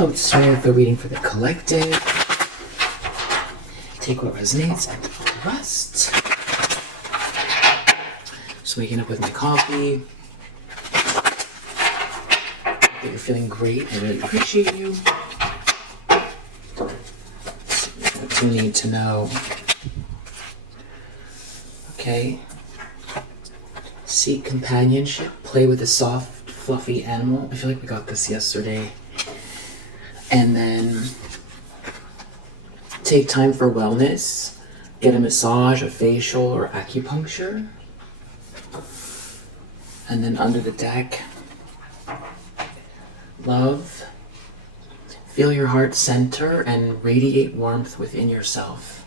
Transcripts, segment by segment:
Let's start with the reading for the collective. Take what resonates and the rest. Just waking up with my coffee. That you're feeling great. I really appreciate you. What do you need to know? Okay. Seek companionship. Play with a soft, fluffy animal. I feel like we got this yesterday. And then take time for wellness. Get a massage, a facial, or acupuncture. And then under the deck, love. Feel your heart center and radiate warmth within yourself.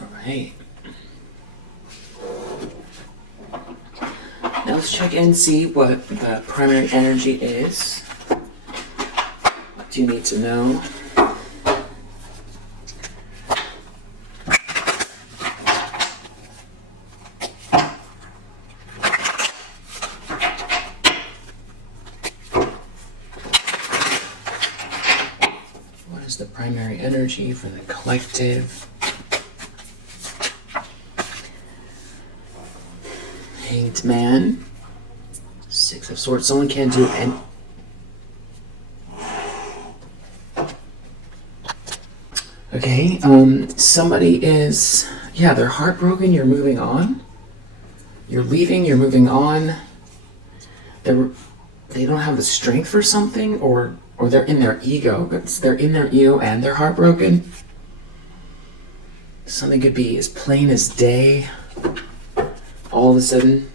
All right. Now let's check in and see what the primary energy is. What do you need to know? What is the primary energy for the collective? Hanged Man, Six of Swords. Someone can't do any. Okay, somebody is, yeah, they're heartbroken. You're moving on. You're leaving. You're moving on. They don't have the strength for something, or they're in their ego. They're in their ego and they're heartbroken. Something could be as plain as day. All of a sudden,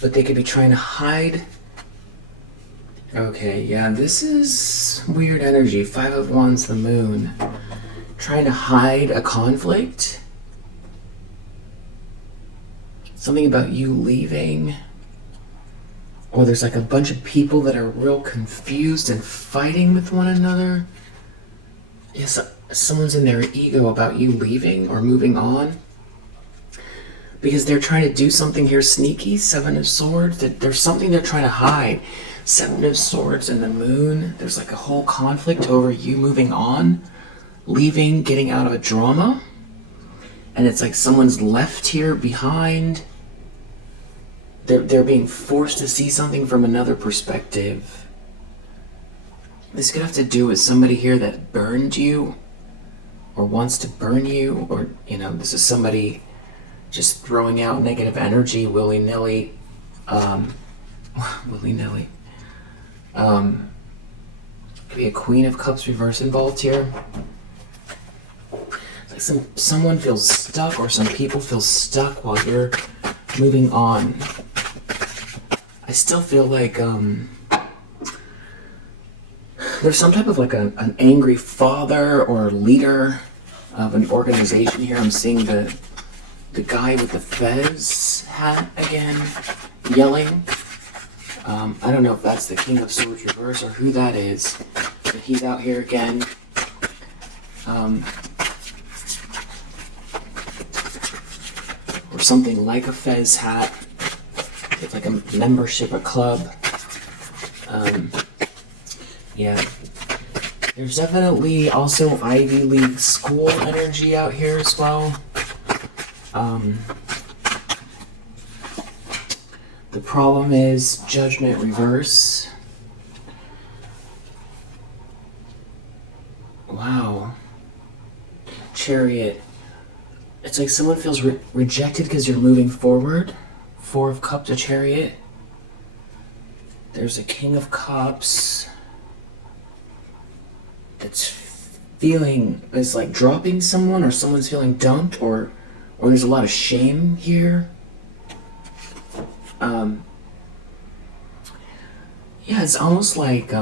but they could be trying to hide. Okay, yeah, this is weird energy. Five of Wands, the moon. Trying to hide a conflict. Something about you leaving. Or there's like a bunch of people that are real confused and fighting with one another. Yes, someone's in their ego about you leaving or moving on. Because they're trying to do something here sneaky. Seven of Swords. There's something they're trying to hide. Seven of Swords and the moon. There's like a whole conflict over you moving on. Leaving, getting out of a drama. And it's like someone's left here behind. They're being forced to see something from another perspective. This could have to do with somebody here that burned you. Or wants to burn you. Or, this is somebody just throwing out negative energy willy-nilly. Willy-nilly. Could be a Queen of Cups reverse involved here. It's like someone feels stuck, or some people feel stuck while you're moving on. I still feel like there's some type of like an angry father or leader of an organization here. I'm seeing the guy with the fez hat again, yelling. I don't know if that's the King of Swords reverse or who that is, but he's out here again. Or something like a fez hat. It's like a membership, a club. Yeah. There's definitely also Ivy League school energy out here as well. The problem is Judgment reverse. Wow. Chariot. It's like someone feels rejected because you're moving forward. Four of Cups, a Chariot. There's a King of Cups that's feeling is like dropping someone, or someone's feeling dumped, or there's a lot of shame here. Yeah, it's almost like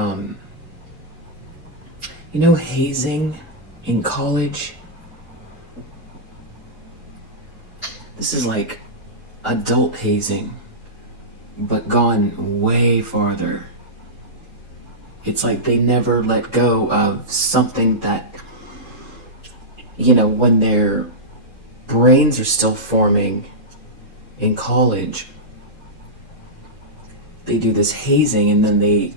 hazing in college. This is like adult hazing, but gone way farther. It's like they never let go of something that, when their brains are still forming in college, they do this hazing, and then they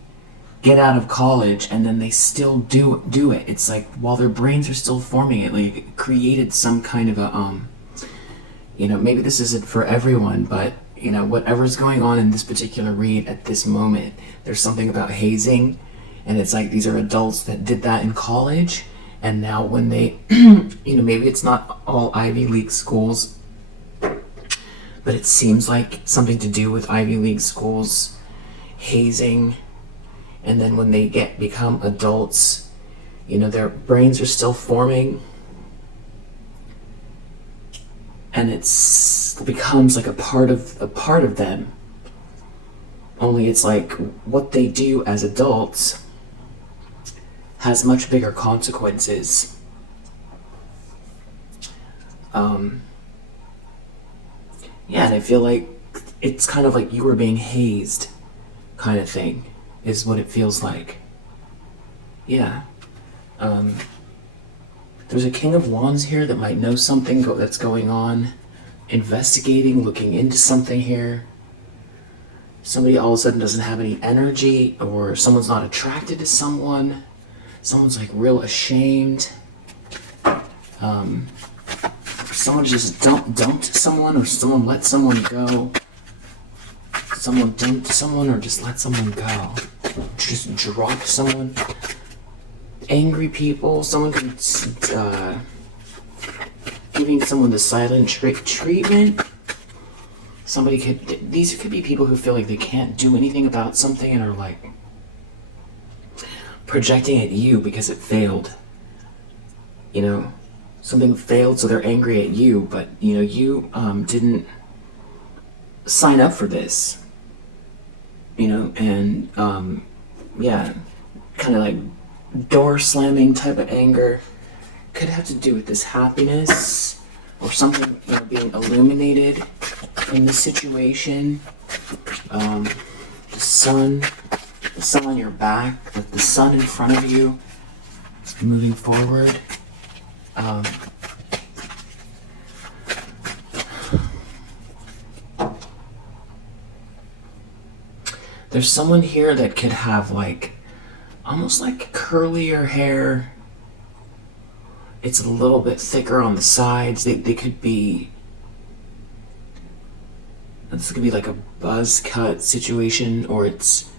get out of college, and then they still do it. It's like while their brains are still forming, it created some kind of a maybe this isn't for everyone, but whatever's going on in this particular read at this moment, there's something about hazing, and it's like these are adults that did that in college, and now when they maybe it's not all Ivy League schools, but it seems like something to do with Ivy League schools, hazing. And then when they become adults, their brains are still forming, and it becomes like a part of them. Only it's like what they do as adults has much bigger consequences. And I feel like it's kind of like you were being hazed, kind of thing, is what it feels like. Yeah. There's a King of Wands here that might know something that's going on, investigating, looking into something here. Somebody all of a sudden doesn't have any energy, or someone's not attracted to someone. Someone's like real ashamed. Someone just dumped someone, or someone let someone go. Someone dumped someone, or just let someone go. Just dropped someone. Angry people. Someone could giving someone the silent treatment. These could be people who feel like they can't do anything about something and are like projecting at you because it failed. Something failed, so they're angry at you, but you didn't sign up for this. And kind of like door slamming type of anger. Could have to do with this happiness or something being illuminated in the situation. The sun on your back, the sun in front of you, moving forward. There's someone here that could have almost like curlier hair. It's a little bit thicker on the sides. They could be. This could be like a buzz cut situation, or it's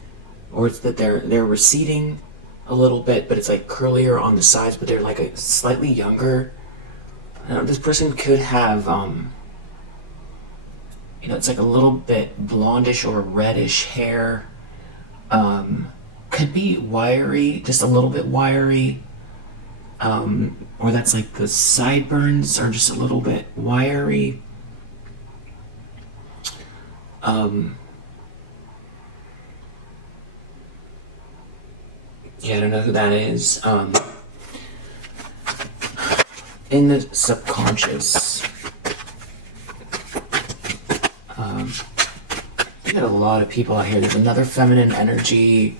that they're receding a little bit, but it's like curlier on the sides, but they're like a slightly younger. This person could have it's like a little bit blondish or reddish hair. Could be wiry, just a little bit wiry. Or that's like the sideburns are just a little bit wiry. I don't know who that is. In the subconscious, you got a lot of people out here. There's another feminine energy,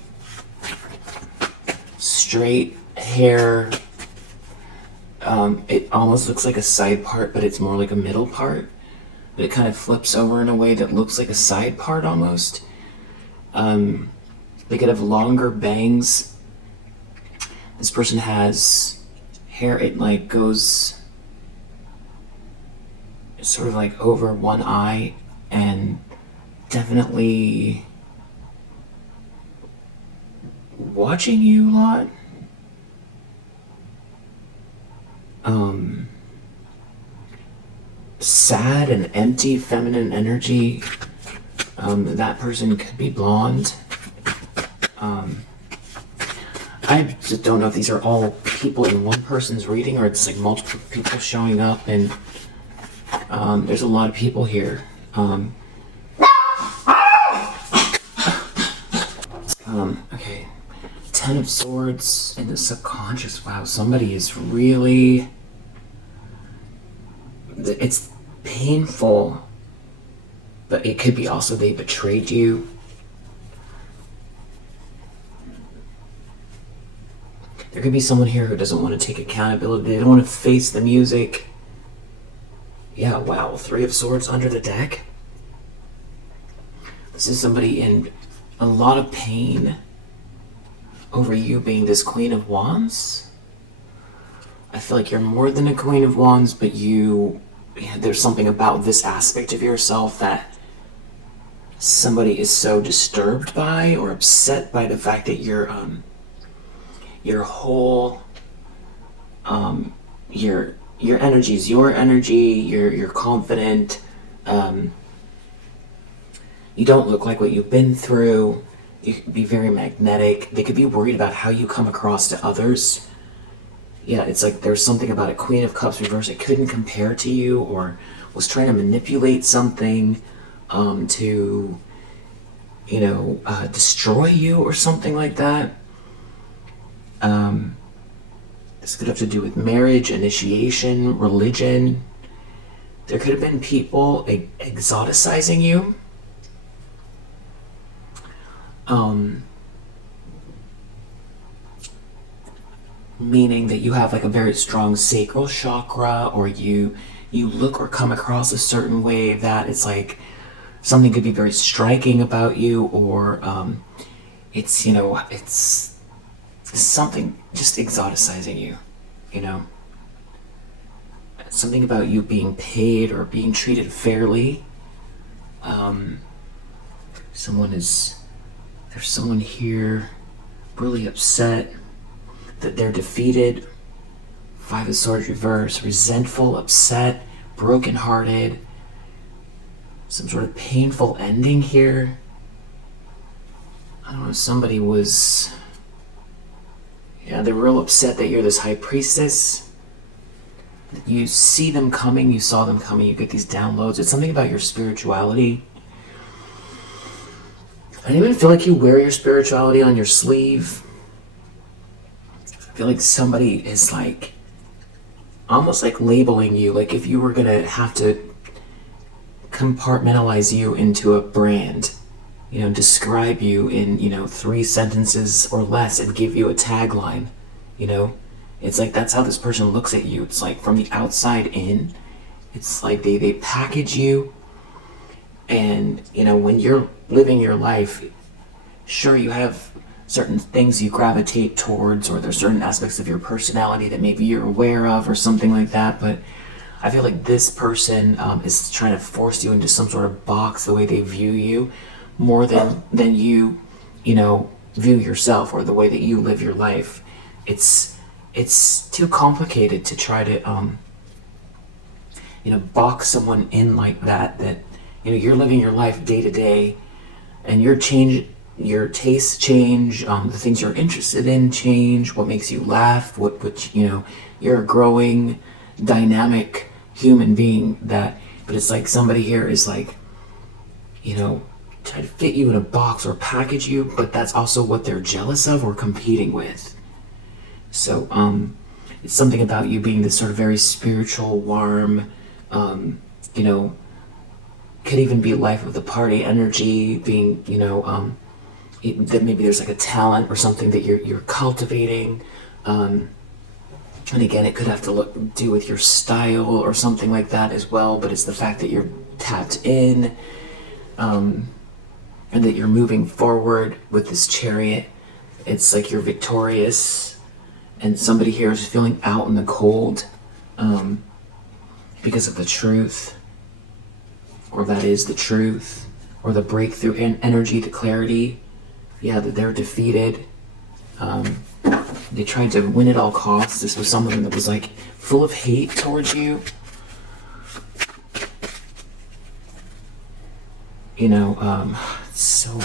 straight hair. It almost looks like a side part, but it's more like a middle part. But it kind of flips over in a way that looks like a side part almost. They could have longer bangs. This person has hair, it like goes sort of like over one eye, and definitely watching you a lot. Sad and empty feminine energy. That person could be blonde. I just don't know if these are all people in one person's reading, or it's like multiple people showing up, and there's a lot of people here. Okay. 10 of Swords in the subconscious. Wow, somebody is really... It's painful, but it could be also they betrayed you. There could be someone here who doesn't want to take accountability. They don't want to face the music. Yeah, wow. 3 of Swords under the deck. This is somebody in a lot of pain over you being this Queen of Wands. I feel like you're more than a Queen of Wands, but there's something about this aspect of yourself that somebody is so disturbed by or upset by the fact that your whole your energy is your energy. You're confident. You don't look like what you've been through. You could be very magnetic. They could be worried about how you come across to others. Yeah, it's like there's something about a Queen of Cups reverse that couldn't compare to you, or was trying to manipulate something to, destroy you or something like that. This could have to do with marriage, initiation, religion. There could have been people exoticizing you. Meaning that you have like a very strong sacral chakra, or you look or come across a certain way that it's like something could be very striking about you, or it's something just exoticizing you, something about you being paid or being treated fairly. There's someone here really upset that they're defeated. 5 of Swords reverse, resentful, upset, brokenhearted, some sort of painful ending here. I don't know, somebody was, they're real upset that you're this high priestess. You see them coming, you saw them coming, you get these downloads. It's something about your spirituality. I don't even feel like you wear your spirituality on your sleeve. I feel like somebody is like, almost like labeling you, like if you were gonna have to compartmentalize you into a brand, describe you in, 3 sentences or less and give you a tagline, It's like that's how this person looks at you. It's like from the outside in, it's like they package you, and, when you're living your life, sure, you have certain things you gravitate towards, or there's certain aspects of your personality that maybe you're aware of or something like that, but I feel like this person is trying to force you into some sort of box, the way they view you, more than you, view yourself, or the way that you live your life. It's too complicated to try to, box someone in like that, you're living your life day to day, and your tastes change, the things you're interested in change, what makes you laugh, you're a growing, dynamic human being but it's like somebody here is like, try to fit you in a box or package you, but that's also what they're jealous of or competing with. So, it's something about you being this sort of very spiritual, warm, could even be life of the party energy, being, that maybe there's like a talent or something that you're cultivating. And again, it could have to do with your style or something like that as well, but it's the fact that you're tapped in, and that you're moving forward with this Chariot. It's like you're victorious, and somebody here is feeling out in the cold because of the truth, or that is the truth, or the breakthrough energy, the clarity. That they're defeated. They tried to win at all costs. This was someone that was like full of hate towards you. So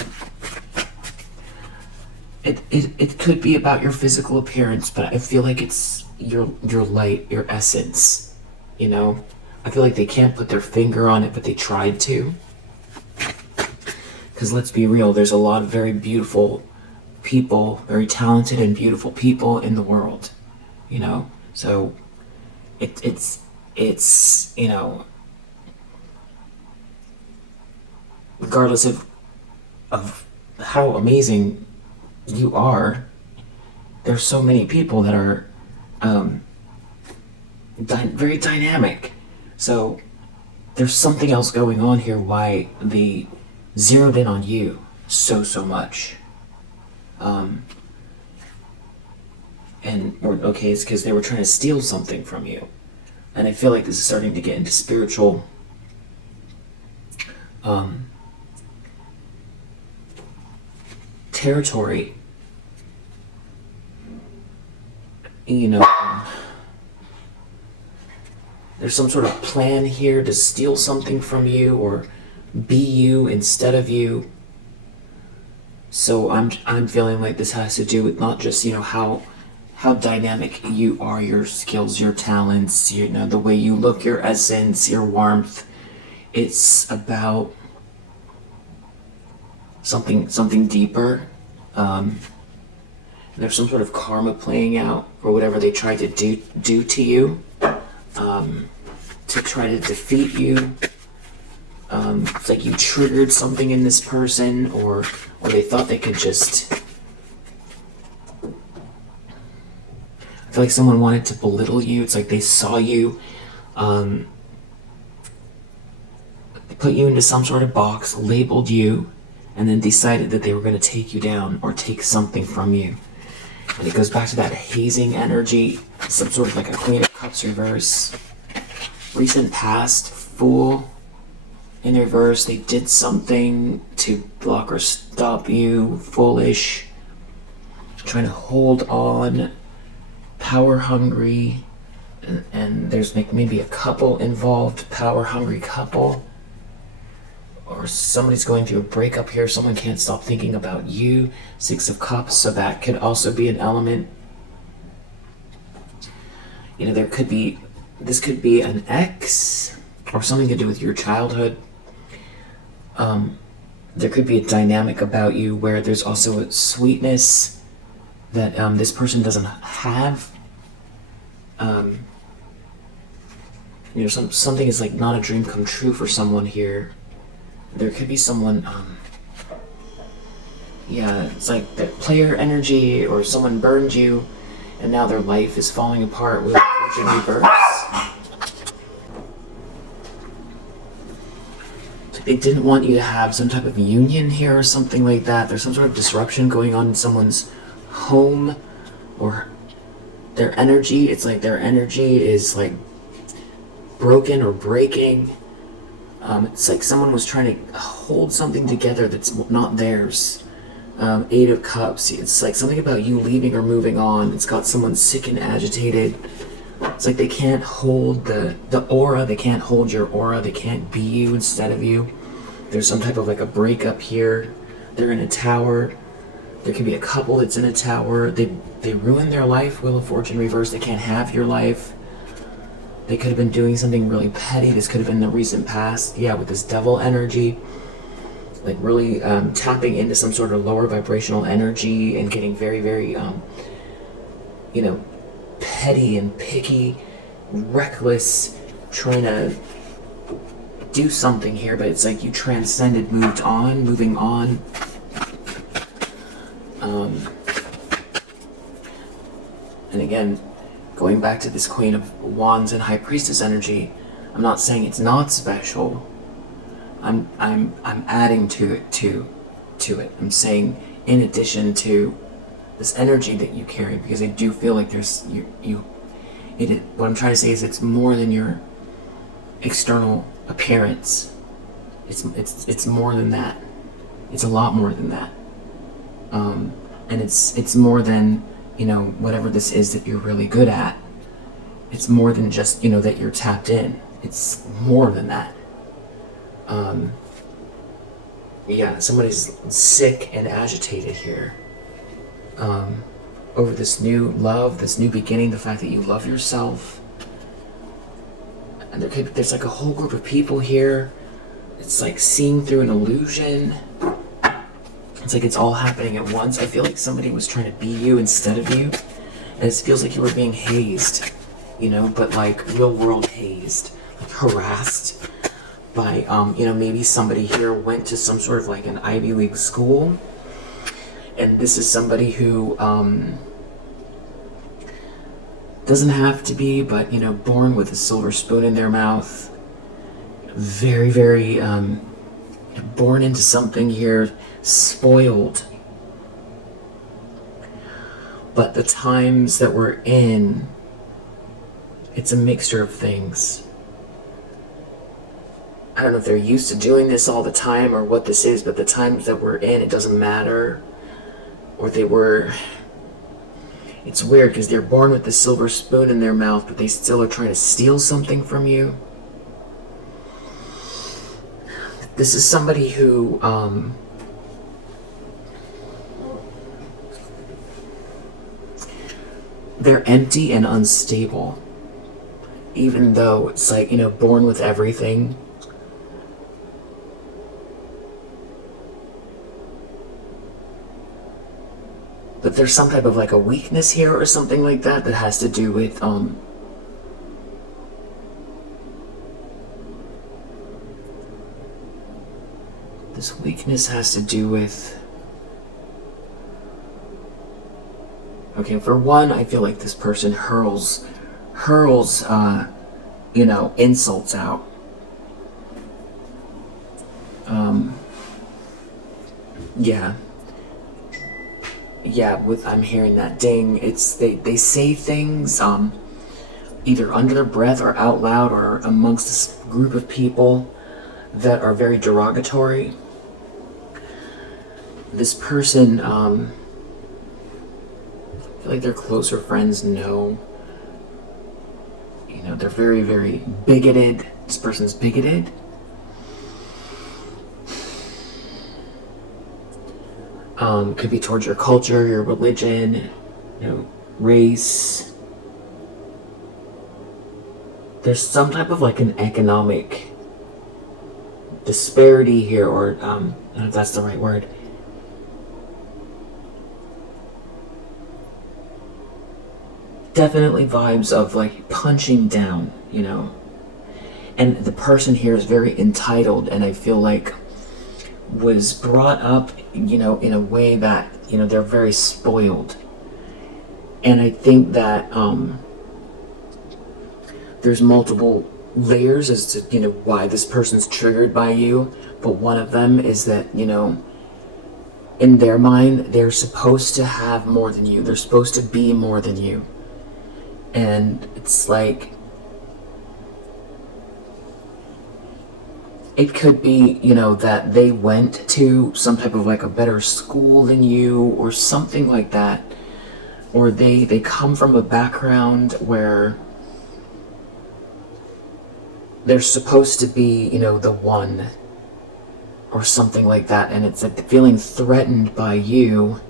it could be about your physical appearance, but I feel like it's your light, your essence. I feel like they can't put their finger on it, but they tried to. Because let's be real, there's a lot of very beautiful people, very talented and beautiful people in the world, So it's regardless of how amazing you are, there's so many people that are very dynamic. So there's something else going on here, why they zeroed in on you, so much. Okay, it's because they were trying to steal something from you. And I feel like this is starting to get into spiritual territory. You know, there's some sort of plan here to steal something from you or be you instead of you. So I'm feeling like this has to do with not just, how dynamic you are, your skills, your talents, the way you look, your essence, your warmth. It's about something deeper. There's some sort of karma playing out for whatever they tried to do to you, to try to defeat you. It's like you triggered something in this person, or they thought they could just... I feel like someone wanted to belittle you. It's like they saw you, they put you into some sort of box, labeled you, and then decided that they were going to take you down or take something from you. And it goes back to that hazing energy, some sort of like a Queen of Cups reverse. Recent past, Fool in reverse. They did something to block or stop you. Foolish. Trying to hold on. Power hungry. And there's maybe a couple involved. Power hungry couple. Or somebody's going through a breakup here. Someone can't stop thinking about you. Six of Cups, so that could also be an element. This could be an ex, or something to do with your childhood. There could be a dynamic about you where there's also a sweetness that this person doesn't have. Something is like not a dream come true for someone here. There could be someone, it's like the player energy, or someone burned you, and now their life is falling apart with Fortune reverse. It's like they didn't want you to have some type of union here or something like that. There's some sort of disruption going on in someone's home, or their energy. It's like their energy is like broken or breaking. It's like someone was trying to hold something together that's not theirs. Eight of Cups. It's like something about you leaving or moving on. It's got someone sick and agitated. It's like they can't hold the aura. They can't hold your aura. They can't be you instead of you. There's some type of like a breakup here. They're in a tower. There could be a couple that's in a tower. They ruined their life. Wheel of Fortune reverse. They can't have your life. They could have been doing something really petty. This could have been the recent past. Yeah, with this devil energy. Like really tapping into some sort of lower vibrational energy and getting very, very, petty and picky, reckless, trying to do something here. But it's like you transcended, moving on. And again, going back to this Queen of Wands and High Priestess energy, I'm not saying it's not special. I'm adding to it. I'm saying in addition to this energy that you carry, because I do feel like there's what I'm trying to say is it's more than your external appearance. It's more than that. It's a lot more than that. And it's more than whatever this is that you're really good at. It's more than just that you're tapped in. It's more than that. Somebody's sick and agitated here over this new love, this new beginning, the fact that you love yourself. And there's like a whole group of people here. It's like seeing through an illusion. It's like it's all happening at once. I feel like somebody was trying to be you instead of you. And it feels like you were being hazed, but like real world hazed, like harassed by, maybe somebody here went to some sort of like an Ivy League school. And this is somebody who doesn't have to be, but, born with a silver spoon in their mouth. Very, very, born into something here, spoiled. But the times that we're in, it's a mixture of things. I don't know if they're used to doing this all the time or what this is, but the times that we're in, it doesn't matter. Or they were... It's weird because they're born with the silver spoon in their mouth, but they still are trying to steal something from you. This is somebody who, they're empty and unstable. Even though it's like, born with everything. But there's some type of like a weakness here or something like that that has to do with, this weakness has to do with... Okay, for one, I feel like this person hurls, insults out. Yeah. Yeah, I'm hearing that ding. It's, they say things, either under their breath or out loud or amongst this group of people that are very derogatory. This person, I feel like their closer friends know. They're very, very bigoted. This person's bigoted. Could be towards your culture, your religion, race. There's some type of like an economic disparity here, or I don't know if that's the right word. Definitely vibes of like punching down, And the person here is very entitled, and I feel like was brought up, in a way that, they're very spoiled. And I think that there's multiple layers as to, why this person's triggered by you. But one of them is that, in their mind, they're supposed to have more than you. They're supposed to be more than you. And it's like, it could be, that they went to some type of like a better school than you or something like that. Or they come from a background where they're supposed to be, the one or something like that. And it's like feeling threatened by you.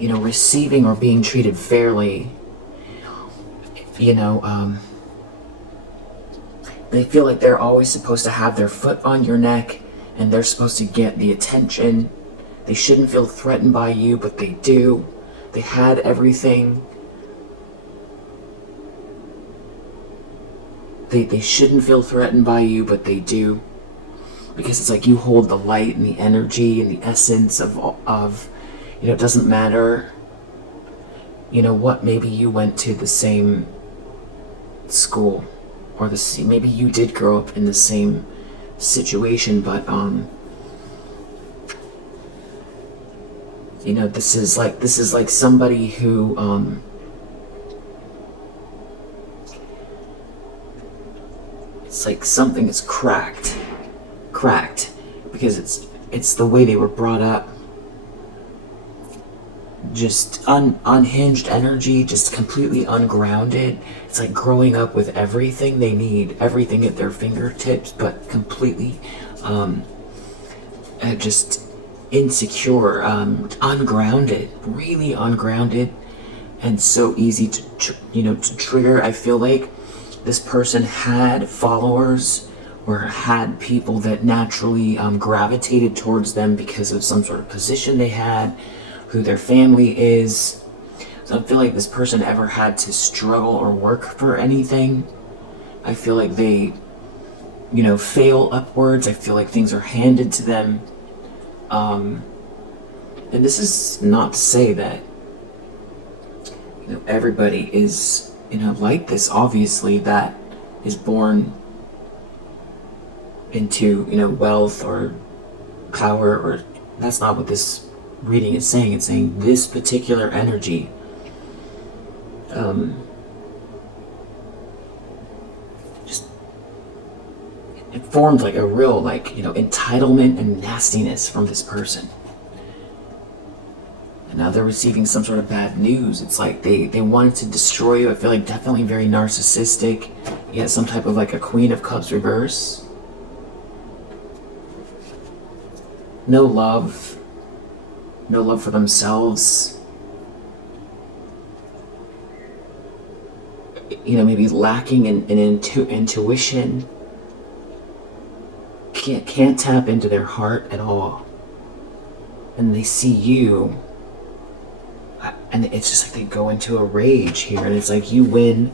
Receiving or being treated fairly. They feel like they're always supposed to have their foot on your neck and they're supposed to get the attention. They shouldn't feel threatened by you, but they do. They had everything. They shouldn't feel threatened by you, but they do. Because it's like you hold the light and the energy and the essence of it doesn't matter, what, maybe you went to the same school, or maybe you did grow up in the same situation, but this is like somebody who it's like something is cracked because it's the way they were brought up. Just unhinged energy, just completely ungrounded. It's like growing up with everything they need, everything at their fingertips, but completely just insecure, ungrounded, really ungrounded, and so easy to trigger. I feel like this person had followers or had people that naturally gravitated towards them because of some sort of position they had, who their family is. So I don't feel like this person ever had to struggle or work for anything. I feel like they, fail upwards. I feel like things are handed to them. And this is not to say that, everybody is, like this. Obviously, that is born into, wealth or power, or that's not what this reading is saying. It's saying this particular energy just, it formed like a real, entitlement and nastiness from this person. And now they're receiving some sort of bad news. It's like they wanted to destroy you. I feel like definitely very narcissistic. Yeah, some type of like a Queen of Cups reverse. No love for themselves. Maybe lacking in intuition. Can't tap into their heart at all. And they see you, and it's just like they go into a rage here, and it's like you win.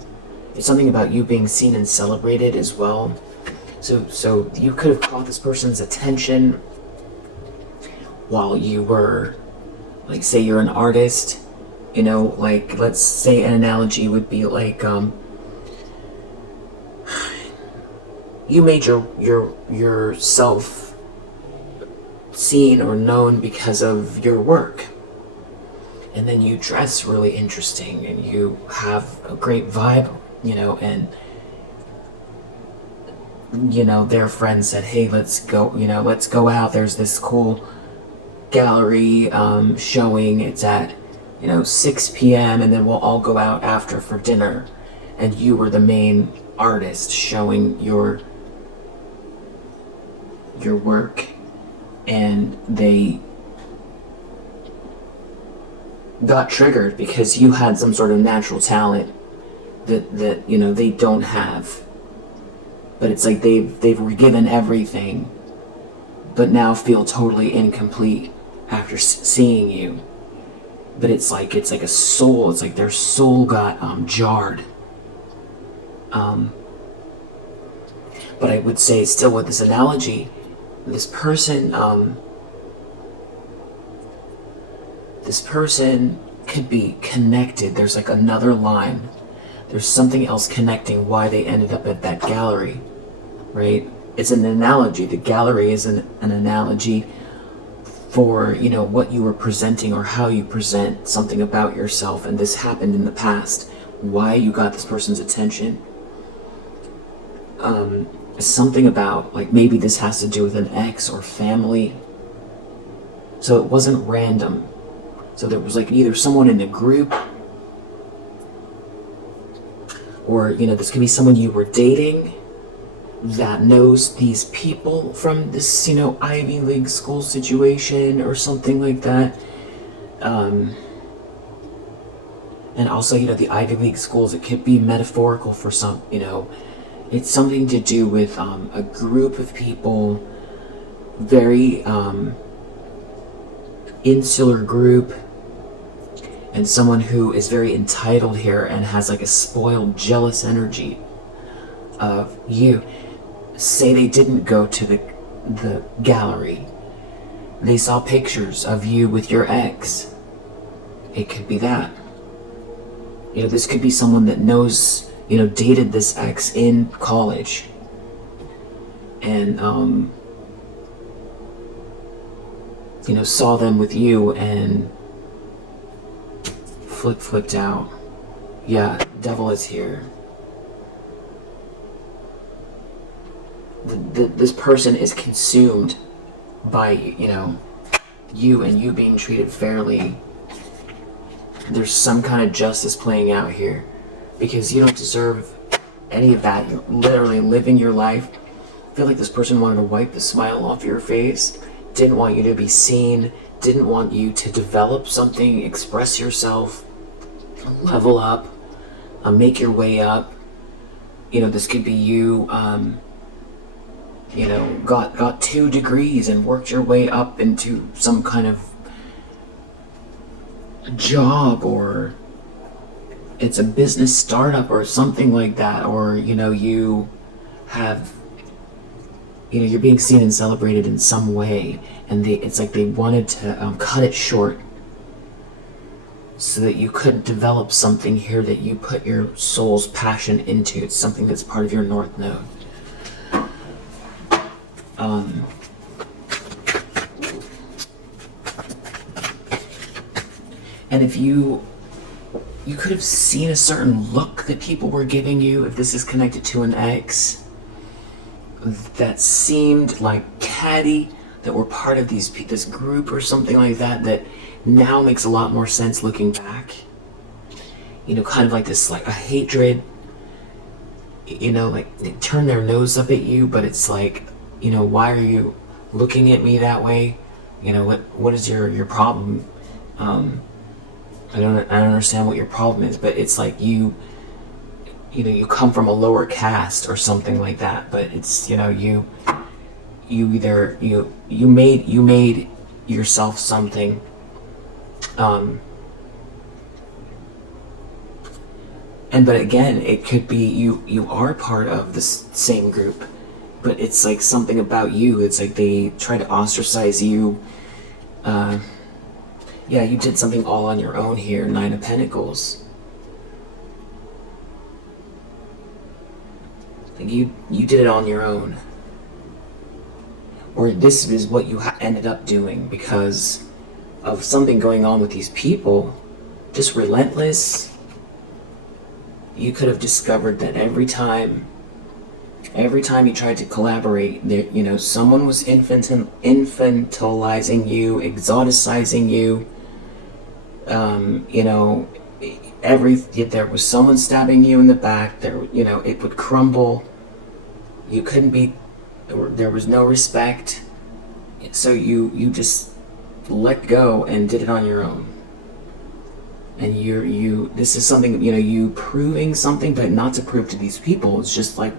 It's something about you being seen and celebrated as well. So you could have caught this person's attention while you were, like, say you're an artist, let's say an analogy would be like, you made yourself seen or known because of your work. And then you dress really interesting and you have a great vibe, and their friend said, hey, let's go out. There's this cool gallery showing. It's at 6 p.m. and then we'll all go out after for dinner. And you were the main artist showing your work, and they got triggered because you had some sort of natural talent that they don't have. But it's like they've given everything, but now feel totally incomplete after seeing you. But it's like a soul. It's like their soul got jarred. But I would say still with this analogy, this person could be connected. There's like another line. There's something else connecting why they ended up at that gallery, right? It's an analogy. The gallery is an analogy for, what you were presenting or how you present something about yourself. And this happened in the past. Why you got this person's attention. Something about, like, maybe this has to do with an ex or family. So it wasn't random. So there was like either someone in the group, or this could be someone you were dating that knows these people from this Ivy League school situation or something like that. And also the Ivy League schools, it could be metaphorical for some, it's something to do with a group of people, very insular group, and someone who is very entitled here and has like a spoiled, jealous energy of you. Say they didn't go to the gallery. They saw pictures of you with your ex. It could be that. This could be someone that knows, dated this ex in college. And, saw them with you and flipped out. Yeah, devil is here. This person is consumed by, you and you being treated fairly. There's some kind of justice playing out here because you don't deserve any of that. You're literally living your life. I feel like this person wanted to wipe the smile off your face, didn't want you to be seen, didn't want you to develop something, express yourself, level up, make your way up. This could be you, got 2 degrees and worked your way up into some kind of job, or it's a business startup or something like that, or you have you're being seen and celebrated in some way, and it's like they wanted to cut it short. so that you could develop something here that you put your soul's passion into. It's something that's part of your North Node. And if you could have seen a certain look that people were giving you, if this is connected to an ex, that seemed like catty, that were part of this group or something like that, that now makes a lot more sense looking back. You know, kind of like this, like a hatred, you know, like they turn their nose up at you, but it's like, you know, why are you looking at me that way? You know, what is your problem? I don't understand what your problem is, but it's like you know, you come from a lower caste or something like that, but it's, you know, you made yourself something, but again, it could be you are part of the same group, but it's like something about you. It's like they try to ostracize you. Yeah, you did something all on your own here, 9 of Pentacles. Like you did it on your own. Or this is what you ended up doing because of something going on with these people. Just relentless. You could have discovered that every time you tried to collaborate, there, you know, someone was infantilizing you, exoticizing you. You know, if there was someone stabbing you in the back, there, you know, it would crumble. You couldn't be, there was no respect. So you just let go and did it on your own. And this is something, you know, you proving something, but not to prove to these people. It's just like,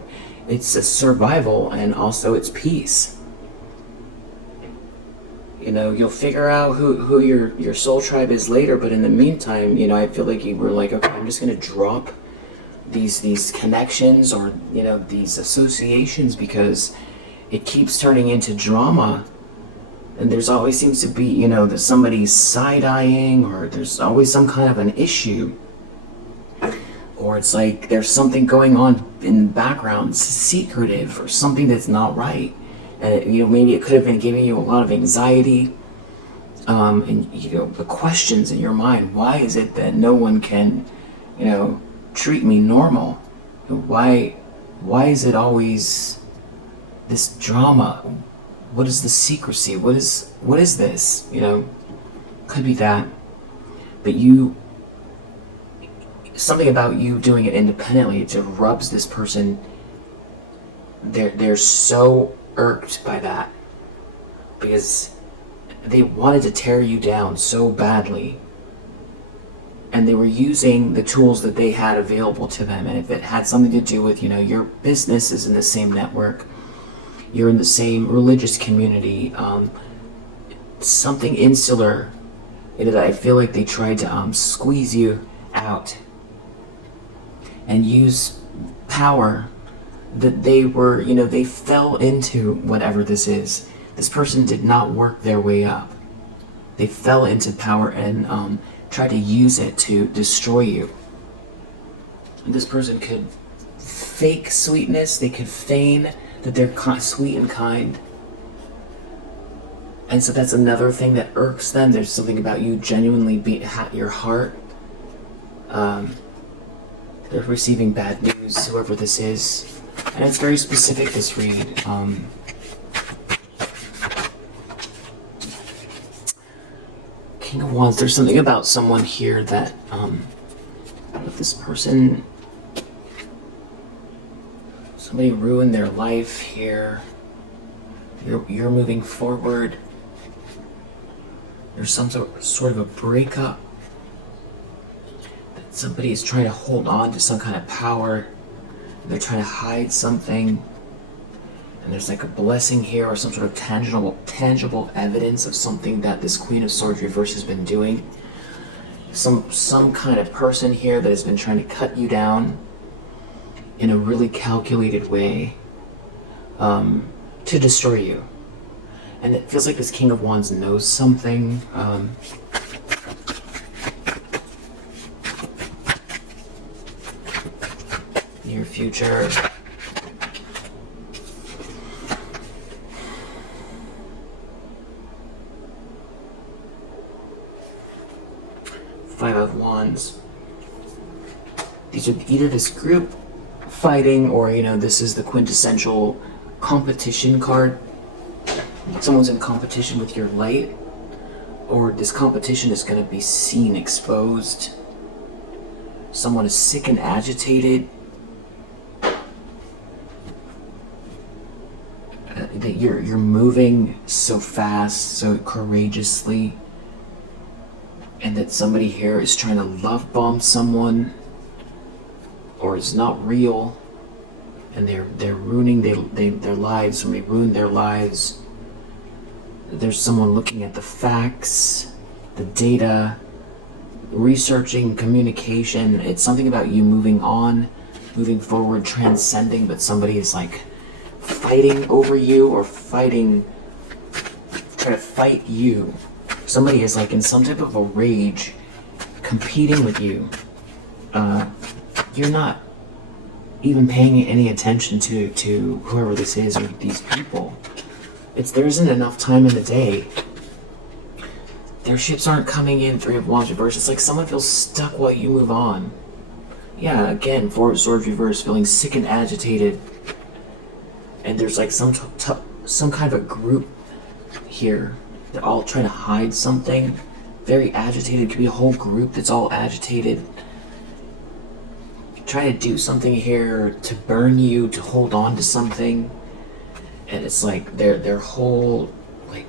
it's a survival and also it's peace. You know, you'll figure out who your soul tribe is later, but in the meantime, you know, I feel like you were like, okay, I'm just gonna drop these connections or, you know, these associations because it keeps turning into drama. And there's always seems to be, you know, there's somebody's side-eyeing, or there's always some kind of an issue. Or it's like there's something going on in the background, secretive, or something that's not right. And it, you know, maybe it could have been giving you a lot of anxiety, and, you know, the questions in your mind. Why is it that no one can, you know, treat me normal? Why is it always this drama? What is the secrecy? What is this? You know, could be that. But something about you doing it independently, it just rubs this person. They're so irked by that because they wanted to tear you down so badly, and they were using the tools that they had available to them. And if it had something to do with, you know, your business is in the same network, you're in the same religious community, something insular, you know, that I feel like they tried to squeeze you out and use power that they were, you know, they fell into whatever this is. This person did not work their way up. They fell into power and tried to use it to destroy you. And this person could fake sweetness, they could feign that they're sweet and kind. And so that's another thing that irks them. There's something about you genuinely your heart. They're receiving bad news, whoever this is. And it's very specific, this read. King of Wands, there's something about someone here that, if this person, somebody ruined their life here, you're moving forward, there's some sort of a breakup, that somebody is trying to hold on to some kind of power, they're trying to hide something, and there's like a blessing here or some sort of tangible evidence of something that this Queen of Swords reverse has been doing. Some kind of person here that has been trying to cut you down in a really calculated way, to destroy you. And it feels like this King of Wands knows something. future. Five of Wands. These are either this group fighting, or this is the quintessential competition card. Someone's in competition with your light, or this competition is going to be seen exposed. Someone is sick and agitated. That you're moving so fast, so courageously, and that somebody here is trying to love bomb someone, or it's not real, and they're ruining their lives, when they ruin their lives. There's someone looking at the facts, the data, researching, communication. It's something about you moving on, moving forward, transcending, but somebody is like fighting over you, or trying to fight you. Somebody is like in some type of a rage, competing with you. You're not even paying any attention to whoever this is, or these people. There isn't enough time in the day. Their ships aren't coming in. Three of Wands reverse. It's like someone feels stuck while you move on. Yeah, again, Four of Swords reverse, feeling sick and agitated. And there's like some kind of a group here. They're all trying to hide something. Very agitated. It could be a whole group that's all agitated. Trying to do something here to burn you, to hold on to something. And it's like their whole like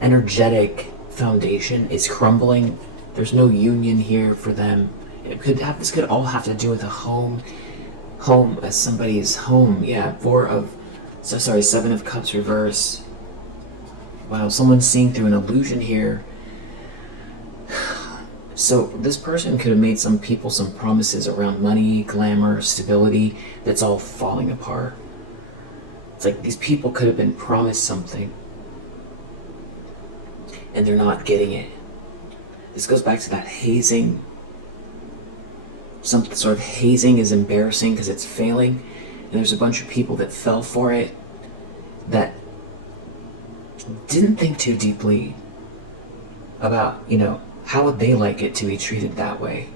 energetic foundation is crumbling. There's no union here for them. This could all have to do with a home as somebody's home. Yeah, Seven of Cups reverse. Wow, someone's seeing through an illusion here. So this person could have made some people some promises around money, glamour, stability, that's all falling apart. It's like these people could have been promised something, and they're not getting it. This goes back to that hazing. Some sort of hazing is embarrassing because it's failing, and there's a bunch of people that fell for it that didn't think too deeply about, how would they like it to be treated that way.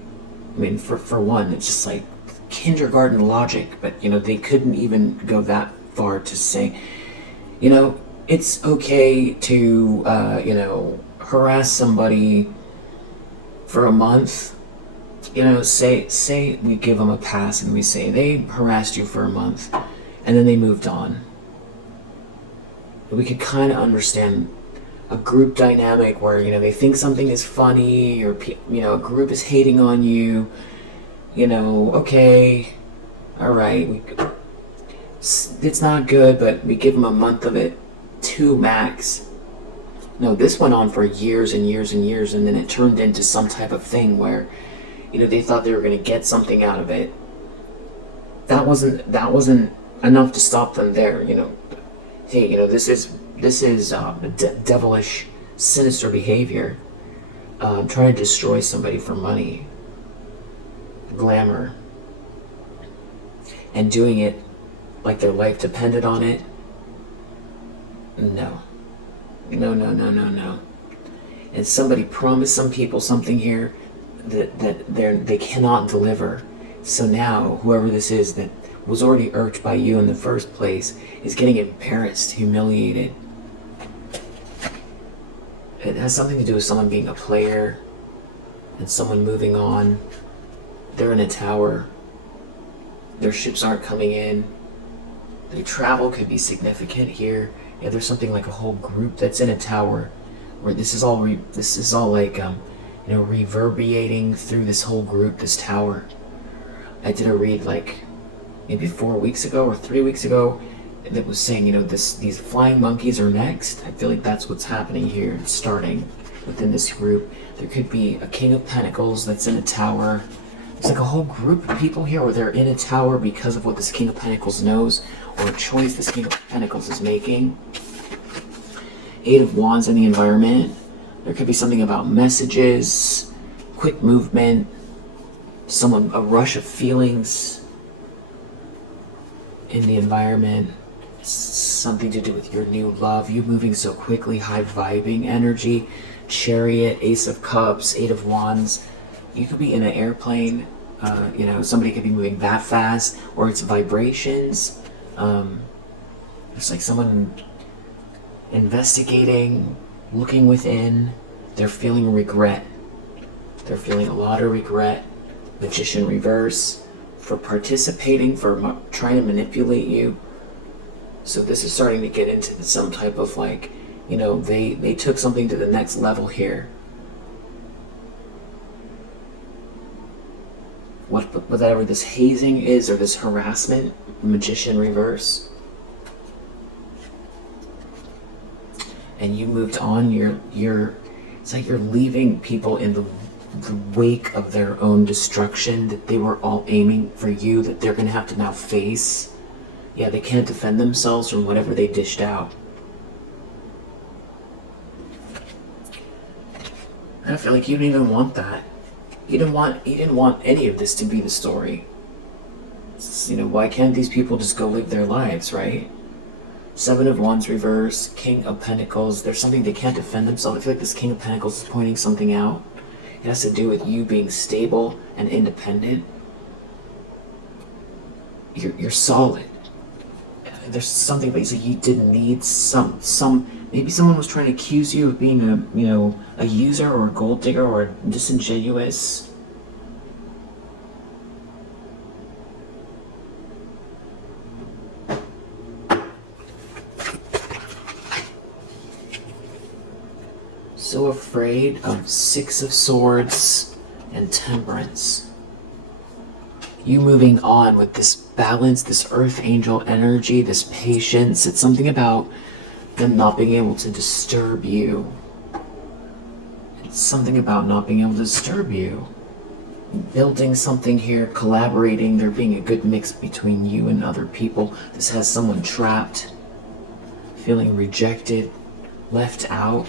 I mean, for one, it's just like kindergarten logic, but they couldn't even go that far to say, it's okay to harass somebody for a month. Say we give them a pass and we say they harassed you for a month and then they moved on. We could kind of understand a group dynamic where they think something is funny, or a group is hating on you. Okay, all right, it's not good, but we give them a month of it, 2 max. No, this went on for years and years and years, and then it turned into some type of thing where they thought they were going to get something out of it. That wasn't enough to stop them there. Hey, this is devilish, sinister behavior. Trying to destroy somebody for money, glamour, and doing it like their life depended on it. No. And somebody promised some people something here that they cannot deliver. So now, whoever this is that was already irked by you in the first place is getting embarrassed, humiliated. It has something to do with someone being a player and someone moving on. They're in a tower. Their ships aren't coming in. Their travel could be significant here. Yeah, there's something like a whole group that's in a tower where this is all like reverberating through this whole group, this tower. I did a read like maybe 4 weeks ago or 3 weeks ago that was saying, these flying monkeys are next. I feel like that's what's happening here, starting within this group. There could be a King of Pentacles that's in a tower. It's like a whole group of people here where they're in a tower because of what this King of Pentacles knows, or a choice this King of Pentacles is making. 8 of Wands in the environment. There could be something about messages, quick movement, a rush of feelings. in the environment. Something to do with your new love, you moving so quickly, high vibing energy. Chariot, Ace of Cups, Eight of Wands. You could be in an airplane. Somebody could be moving that fast, or it's vibrations. It's like someone investigating, looking within. They're feeling regret. They're feeling a lot of regret. Magician reverse, for participating, for trying to manipulate you. So this is starting to get into some type of like, they took something to the next level here. Whatever this hazing is, or this harassment, Magician reverse. And you moved on, it's like you're leaving people in the wake of their own destruction, that they were all aiming for you, that they're going to have to now face. Yeah, they can't defend themselves from whatever they dished out. I feel like you didn't even want that. You didn't want any of this to be the story. Why can't these people just go live their lives, right? Seven of Wands reverse, King of Pentacles. There's something they can't defend themselves. I feel like this King of Pentacles is pointing something out. It has to do with you being stable and independent. You're solid. There's something basically you didn't need maybe someone was trying to accuse you of being a user or a gold digger or disingenuous. So afraid of Six of Swords and Temperance. You moving on with this balance, this earth angel energy, this patience. It's something about them not being able to disturb you. It's something about not being able to disturb you. Building something here, collaborating, there being a good mix between you and other people. This has someone trapped, feeling rejected, left out.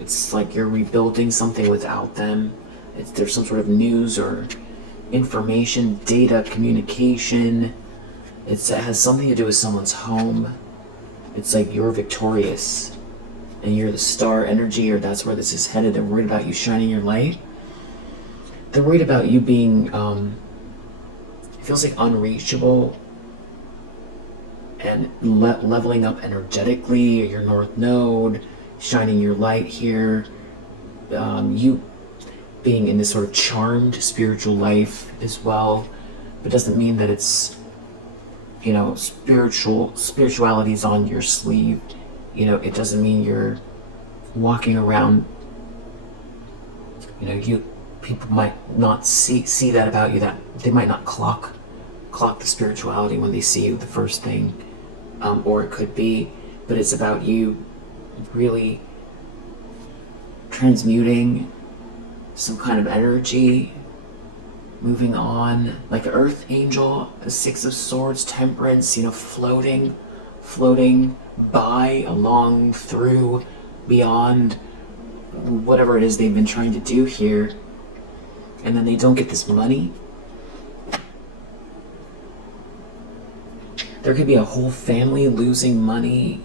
It's like you're rebuilding something without them. There's some sort of news or information, data, communication. It has something to do with someone's home. It's like you're victorious and you're the star energy, or that's where this is headed. They're worried about you shining your light. They're worried about you being, it feels like unreachable, and leveling up energetically, your North Node, shining your light here. You being in this sort of charmed spiritual life as well, but doesn't mean that it's, spirituality is on your sleeve. It doesn't mean you're walking around, people might not see that about you, that they might not clock the spirituality when they see you the first thing, or it could be, but it's about you really transmuting some kind of energy, moving on, like Earth Angel, the Six of Swords, Temperance, floating by, along, through, beyond, whatever it is they've been trying to do here, and then they don't get this money. There could be a whole family losing money,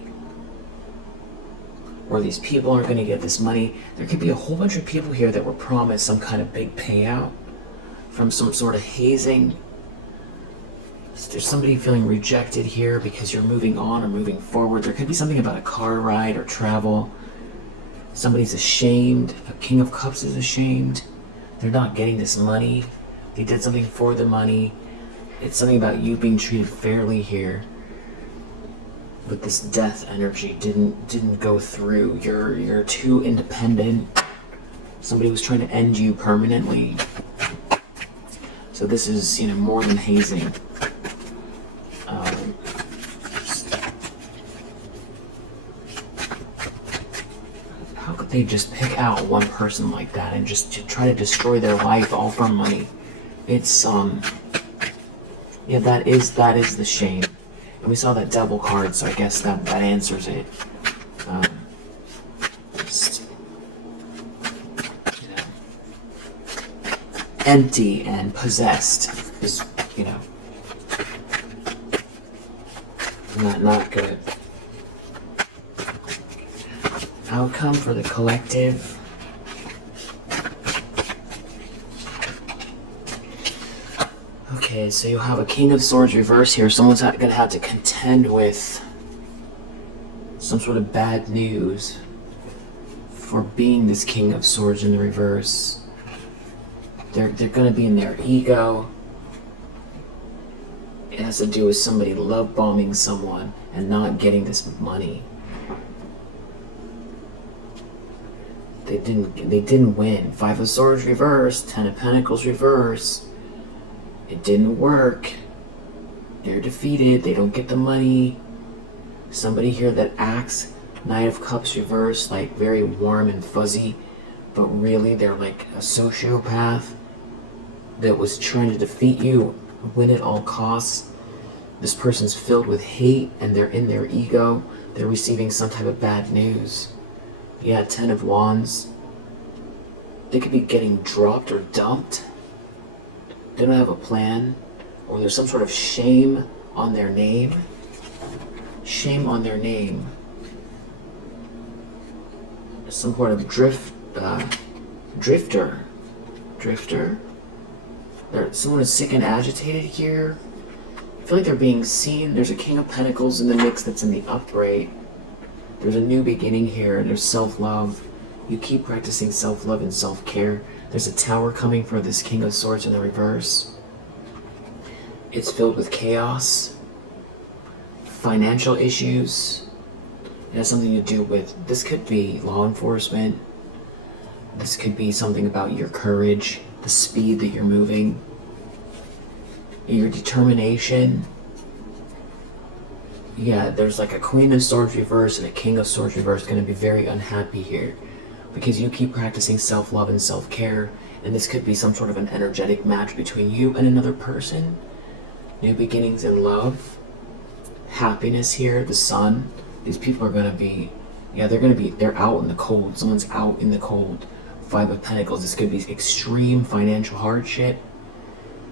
or these people aren't going to get this money. There could be a whole bunch of people here that were promised some kind of big payout from some sort of hazing. There's somebody feeling rejected here because you're moving on or moving forward. There could be something about a car ride or travel. Somebody's ashamed. A King of Cups is ashamed. They're not getting this money. They did something for the money. It's something about you being treated fairly here. But this death energy didn't go through. You're too independent. Somebody was trying to end you permanently. So this is, more than hazing. How could they just pick out one person like that and just to try to destroy their life all for money? It's yeah, that is the shame. And we saw that Devil card, so I guess that answers it. Just, empty and possessed is, Not good. Outcome for the collective. Okay, so you have a King of Swords reverse here. Someone's going to have to contend with some sort of bad news for being this King of Swords in the reverse. They're going to be in their ego. It has to do with somebody love bombing someone and not getting this money. They didn't win. 5 of Swords reverse, 10 of Pentacles reverse. It didn't work. They're defeated. They don't get the money. Somebody here that acts Knight of Cups reverse, like very warm and fuzzy, but really they're like a sociopath that was trying to defeat you, win at all costs. This person's filled with hate and they're in their ego. They're receiving some type of bad news. Yeah, 10 of Wands. They could be getting dropped or dumped. They don't have a plan, or there's some sort of shame on their name. Shame on their name. Some sort of drifter. Someone is sick and agitated here. I feel like they're being seen. There's a King of Pentacles in the mix that's in the upright. There's a new beginning here. There's self-love. You keep practicing self-love and self-care. There's a Tower coming for this King of Swords in the reverse. It's filled with chaos, financial issues. It has something to do with, this could be law enforcement. This could be something about your courage, the speed that you're moving, your determination. Yeah, there's like a Queen of Swords reverse and a King of Swords reverse going to be very unhappy here because you keep practicing self-love and self-care, and this could be some sort of an energetic match between you and another person. New beginnings in love, happiness here, the sun. These people are going to be, yeah, they're out in the cold. Someone's out in the cold. 5 of Pentacles. This could be extreme financial hardship.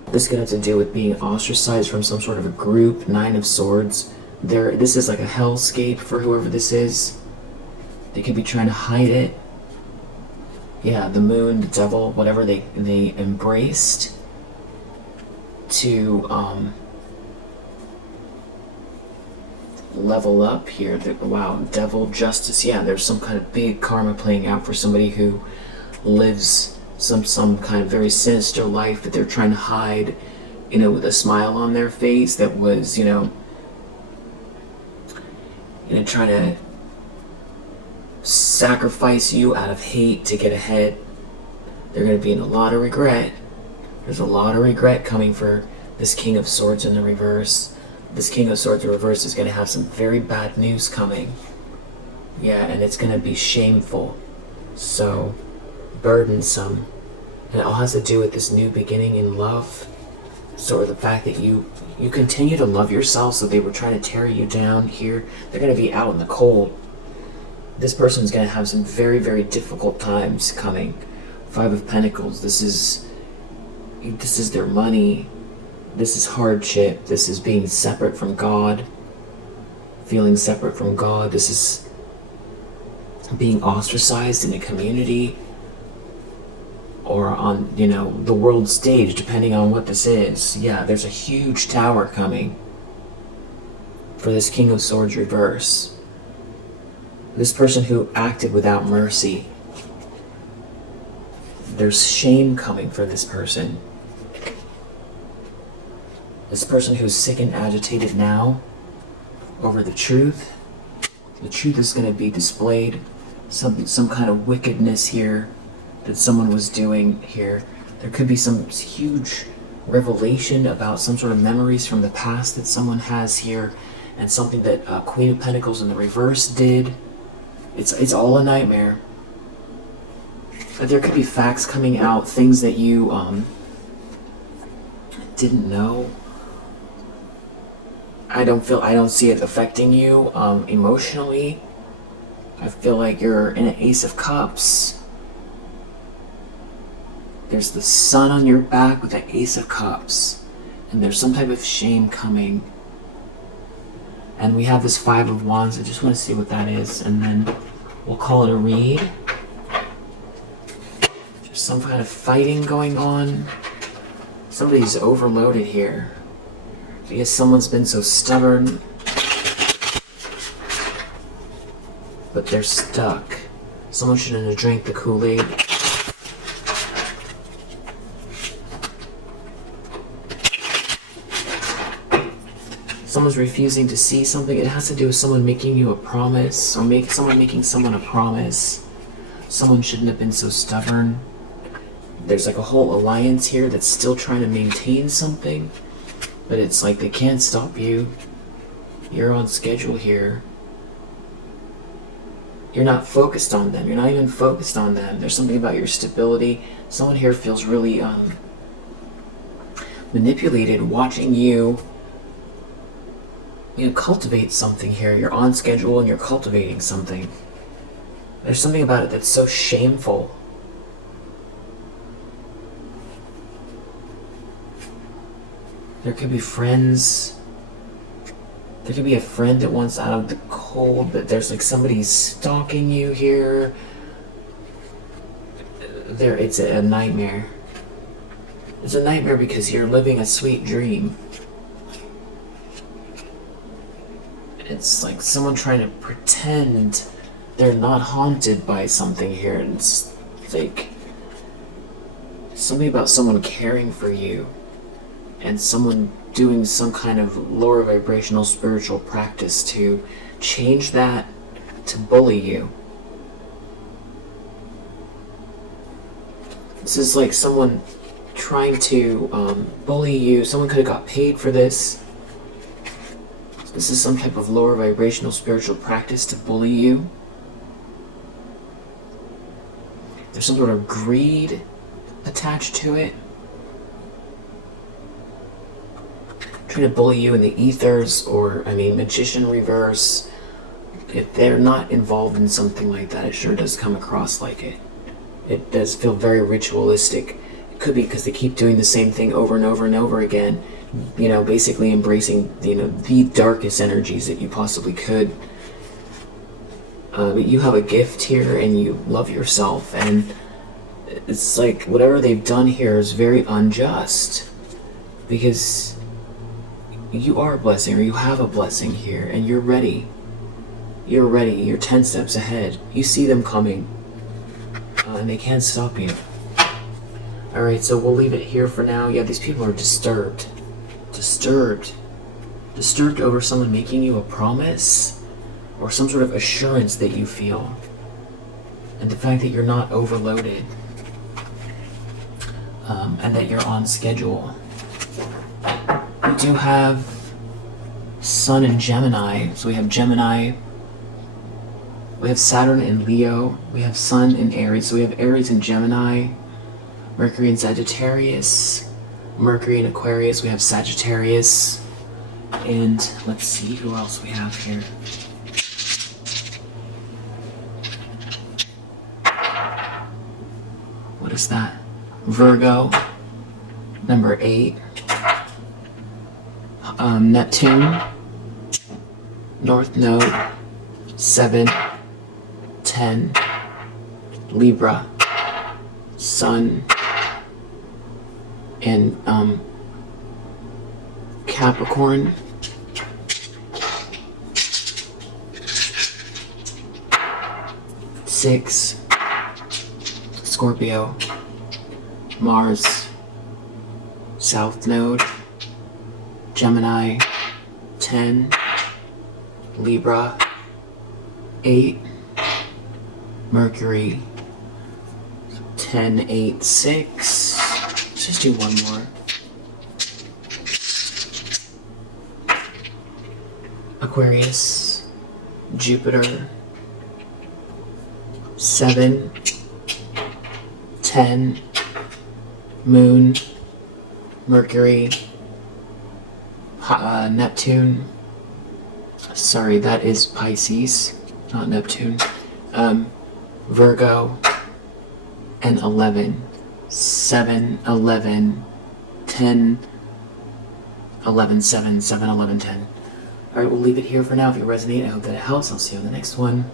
This could have to do with being ostracized from some sort of a group. 9 of Swords. This is like a hellscape for whoever this is. They could be trying to hide it. Yeah, the moon, the devil, whatever they embraced to level up here. Wow, devil, justice. Yeah, there's some kind of big karma playing out for somebody who lives some kind of very sinister life that they're trying to hide, with a smile on their face that was, trying to sacrifice you out of hate to get ahead. They're going to be in a lot of regret. There's a lot of regret coming for this King of Swords in the reverse. This King of Swords in reverse is going to have some very bad news coming. Yeah, and it's going to be shameful. So, burdensome. And it all has to do with this new beginning in love. So the fact that you continue to love yourself, so they were trying to tear you down here. They're going to be out in the cold. This person's going to have some very, very difficult times coming. 5 of Pentacles. This is their money. This is hardship. This is being separate from God. Feeling separate from God. This is being ostracized in a community or on, the world stage, depending on what this is. Yeah, there's a huge tower coming for this King of Swords reverse. This person who acted without mercy. There's shame coming for this person. This person who's sick and agitated now over the truth. The truth is going to be displayed. Some kind of wickedness here that someone was doing here. There could be some huge revelation about some sort of memories from the past that someone has here, and something that Queen of Pentacles in the reverse did. It's all a nightmare. But there could be facts coming out, things that you didn't know. I don't see it affecting you emotionally. I feel like you're in an Ace of Cups. There's the sun on your back with the Ace of Cups. And there's some type of shame coming. And we have this Five of Wands. I just want to see what that is, and then we'll call it a read. There's some kind of fighting going on. Somebody's overloaded here. Because someone's been so stubborn. But they're stuck. Someone shouldn't have drank the Kool-Aid. Someone's refusing to see something. It has to do with someone making you a promise, or someone making someone a promise. Someone shouldn't have been so stubborn. There's like a whole alliance here that's still trying to maintain something, but it's like they can't stop you. You're on schedule here. You're not focused on them. You're not even focused on them. There's something about your stability. Someone here feels really manipulated watching you cultivate something here. You're on schedule and you're cultivating something. There's something about it that's so shameful. There could be friends. There could be a friend that wants out of the cold, but there's like somebody stalking you here. It's a nightmare. It's a nightmare because you're living a sweet dream. It's like someone trying to pretend they're not haunted by something here. It's like something about someone caring for you and someone doing some kind of lower vibrational spiritual practice to change that, to bully you. This is like someone trying to bully you. Someone could have got paid for this. This is some type of lower vibrational spiritual practice to bully you. There's some sort of greed attached to it. Trying to bully you in the ethers, or, magician reverse. If they're not involved in something like that, it sure does come across like it. It does feel very ritualistic. It could be because they keep doing the same thing over and over and over again. Basically embracing, the darkest energies that you possibly could. But you have a gift here and you love yourself, and it's like whatever they've done here is very unjust, because you are a blessing, or you have a blessing here, and you're ready. You're ready. You're 10 steps ahead. You see them coming, and they can't stop you. Alright, so we'll leave it here for now. Yeah, these people are disturbed. Disturbed over someone making you a promise, or some sort of assurance that you feel, and the fact that you're not overloaded, and that you're on schedule. We do have Sun in Gemini, so we have Gemini, we have Saturn in Leo, we have Sun in Aries, so we have Aries in Gemini, Mercury in Sagittarius, Mercury in Aquarius, we have Sagittarius, and let's see who else we have here. What is that? Virgo, number 8. Neptune, North Node, 7, 10, Libra, Sun, and Capricorn, Six, Scorpio, Mars, South Node, Gemini, 10, Libra, 8, Mercury, 10, 8, 6. Let's just do one more. Aquarius, Jupiter, 7, 10, Moon, Mercury, Neptune. Sorry, that is Pisces, not Neptune. Virgo, and 11. 7, 11, 10, 11, 7, 7, 11, 10. Alright, we'll leave it here for now. If you resonate, I hope that it helps. I'll see you on the next one.